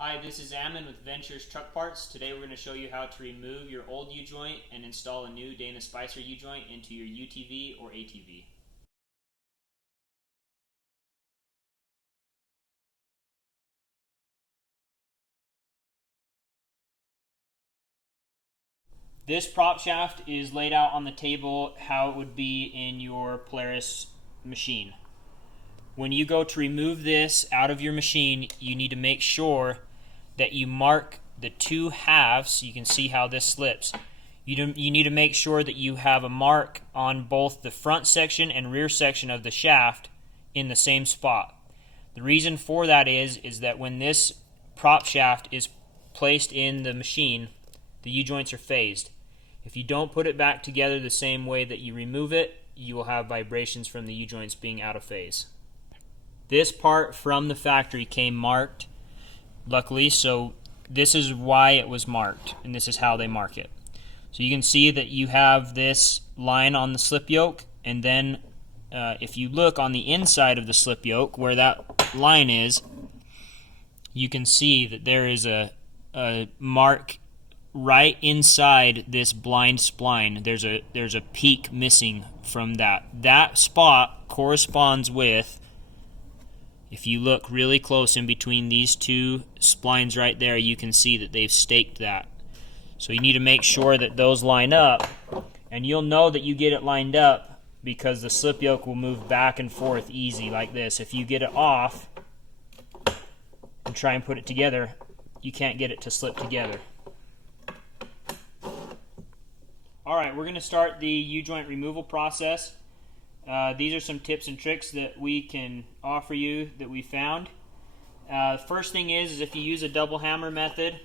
Hi, this is Ammon with Ventures Truck Parts. Today we're going to show you how to remove your old U-joint and install a new Dana Spicer U-joint into your UTV or ATV. This prop shaft is laid out on the table how it would be in your Polaris machine. When you go to remove this out of your machine, you need to make sure that you mark the two halves. You can see how this slips. You need to make sure that you have a mark on both the front section and rear section of the shaft in the same spot. The reason for that is that when this prop shaft is placed in the machine, the U-joints are phased. If you don't put it back together the same way that you remove it, you will have vibrations from the U-joints being out of phase. This part from the factory came marked, luckily, so this is why it was marked, and this is how they mark it. So you can see that you have this line on the slip yoke, and then if you look on the inside of the slip yoke where that line is, you can see that there is a mark right inside this blind spline. There's a peak missing from that. That spot corresponds with, if you look really close in between these two splines right there, you can see that they've staked that. So you need to make sure that those line up, and you'll know that you get it lined up because the slip yoke will move back and forth easy like this. If you get it off and try and put it together, you can't get it to slip together. Alright, we're going to start the U-joint removal process. These are some tips and tricks that we can offer you that we found. First thing is if you use a double hammer method,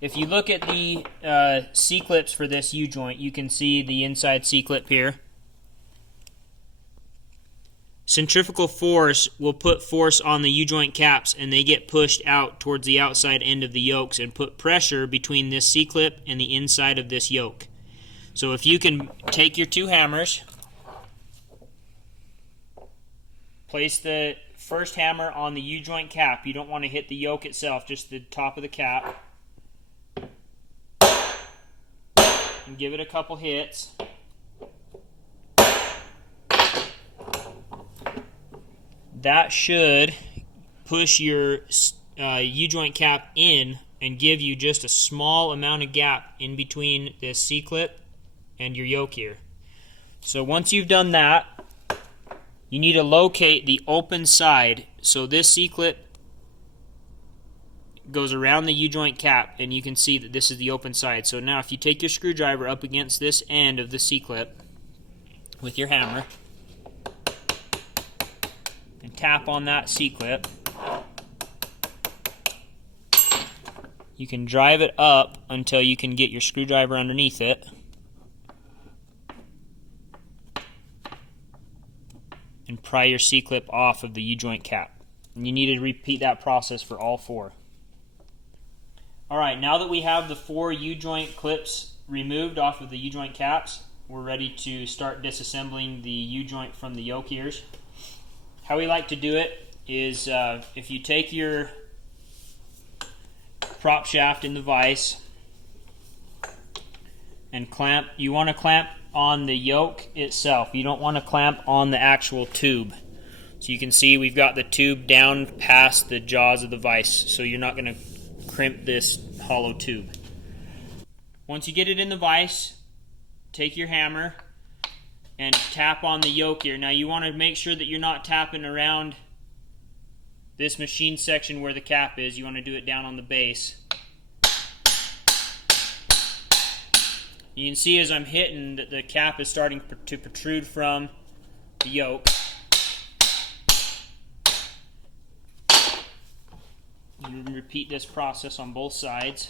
if you look at the C-clips for this U-joint, you can see the inside C-clip here. Centrifugal force will put force on the U-joint caps, and they get pushed out towards the outside end of the yokes and put pressure between this C-clip and the inside of this yoke. So if you can take your two hammers, place the first hammer on the U-joint cap. You don't want to hit the yoke itself, just the top of the cap. And give it a couple hits. That should push your U-joint cap in and give you just a small amount of gap in between this C-clip and your yoke here. So once you've done that, you need to locate the open side. So this C-clip goes around the U-joint cap, and you can see that this is the open side. So now if you take your screwdriver up against this end of the C-clip with your hammer and tap on that C-clip, you can drive it up until you can get your screwdriver underneath it. And pry your C-clip off of the U-joint cap. And you need to repeat that process for all four. Alright, now that we have the four U-joint clips removed off of the U-joint caps, we're ready to start disassembling the U-joint from the yoke ears. How we like to do it is if you take your prop shaft in the vise and clamp, you want to clamp on the yoke itself. You don't want to clamp on the actual tube. So you can see we've got the tube down past the jaws of the vise, so you're not going to crimp this hollow tube. Once you get it in the vise, take your hammer and tap on the yoke here. Now you want to make sure that you're not tapping around this machine section where the cap is. You want to do it down on the base. You can see as I'm hitting that the cap is starting to protrude from the yoke. You can repeat this process on both sides.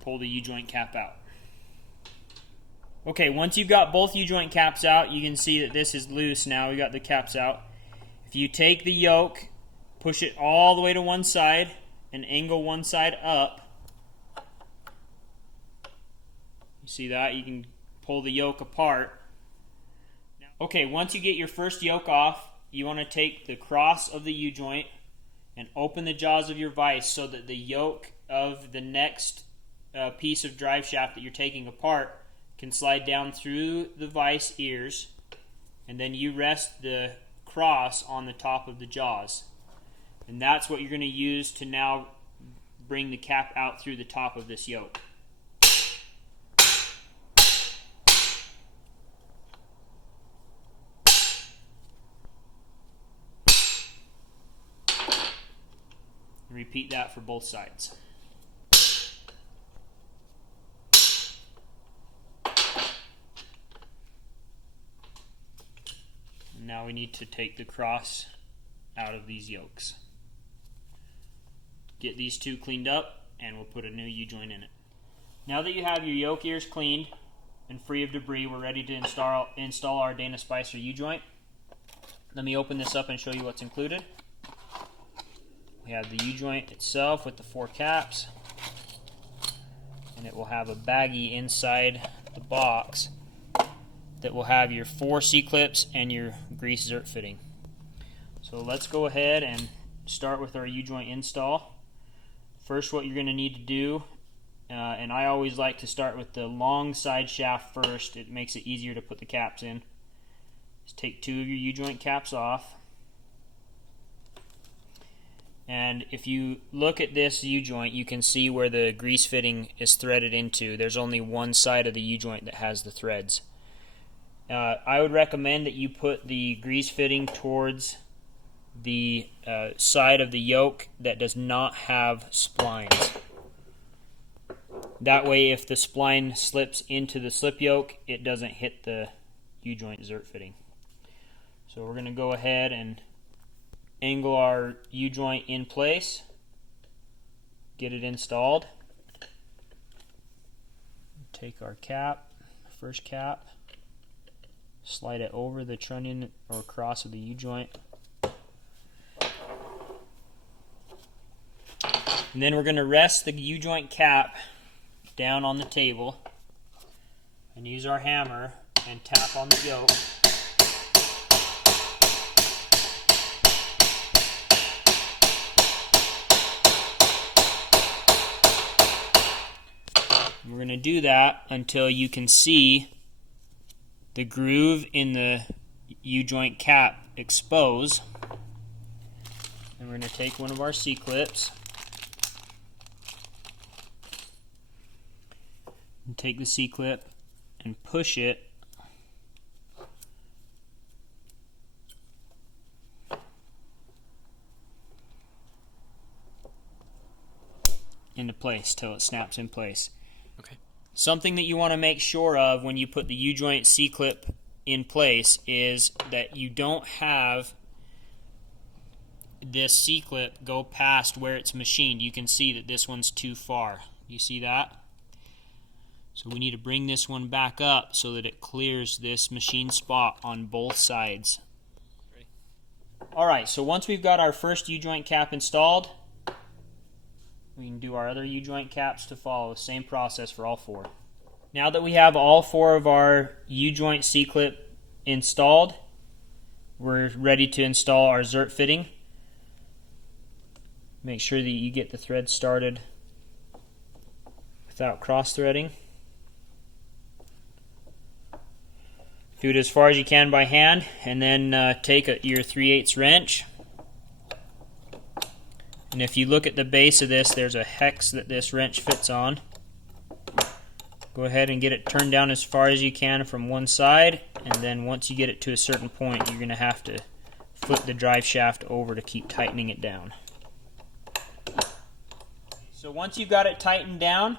Pull the U-joint cap out. Okay, once you've got both U-joint caps out, you can see that this is loose now. We got the caps out. If you take the yoke, push it all the way to one side, and angle one side up, See that? You can pull the yoke apart. Okay, once you get your first yoke off, you want to take the cross of the U-joint and open the jaws of your vise so that the yoke of the next piece of drive shaft that you're taking apart can slide down through the vise ears, and then you rest the cross on the top of the jaws. And that's what you're going to use to now bring the cap out through the top of this yoke. Repeat that for both sides. And now we need to take the cross out of these yokes. Get these two cleaned up and we'll put a new U-joint in it. Now that you have your yoke ears cleaned and free of debris, we're ready to install our Dana Spicer U-joint. Let me open this up and show you what's included. We have the U-joint itself with the 4 caps, and it will have a baggie inside the box that will have your 4 C-clips and your grease zert fitting. So let's go ahead and start with our U-joint install. First, what you're going to need to do, and I always like to start with the long side shaft first, it makes it easier to put the caps in, is take 2 of your U-joint caps off. And if you look at this U-joint, you can see where the grease fitting is threaded into. There's only one side of the U-joint that has the threads. I would recommend that you put the grease fitting towards the side of the yoke that does not have splines. That way, if the spline slips into the slip yoke, it doesn't hit the U-joint zert fitting. So we're going to go ahead and angle our U-joint in place, get it installed. Take our cap, first cap, slide it over the trunnion or cross of the U-joint. And then we're going to rest the U-joint cap down on the table and use our hammer and tap on the yoke. We're going to do that until you can see the groove in the U-joint cap expose. And we're going to take one of our C-clips and take the C-clip and push it into place till it snaps in place. Okay. Something that you want to make sure of when you put the U-joint C-clip in place is that you don't have this C-clip go past where it's machined. You can see that this one's too far. You see that? So we need to bring this one back up so that it clears this machine spot on both sides. Ready? Alright, so once we've got our first U-joint cap installed, we can do our other U-joint caps to follow. Same process for all 4. Now that we have all 4 of our U-joint C-clip installed, we're ready to install our zert fitting. Make sure that you get the thread started without cross-threading. Do it as far as you can by hand, and then take your 3/8 wrench. And if you look at the base of this, there's a hex that this wrench fits on. Go ahead and get it turned down as far as you can from one side, and then once you get it to a certain point, you're going to have to flip the drive shaft over to keep tightening it down. So once you've got it tightened down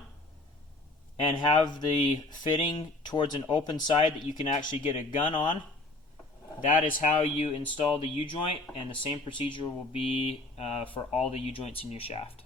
and have the fitting towards an open side that you can actually get a gun on, that is how you install the U-joint, and the same procedure will be for all the U-joints in your shaft.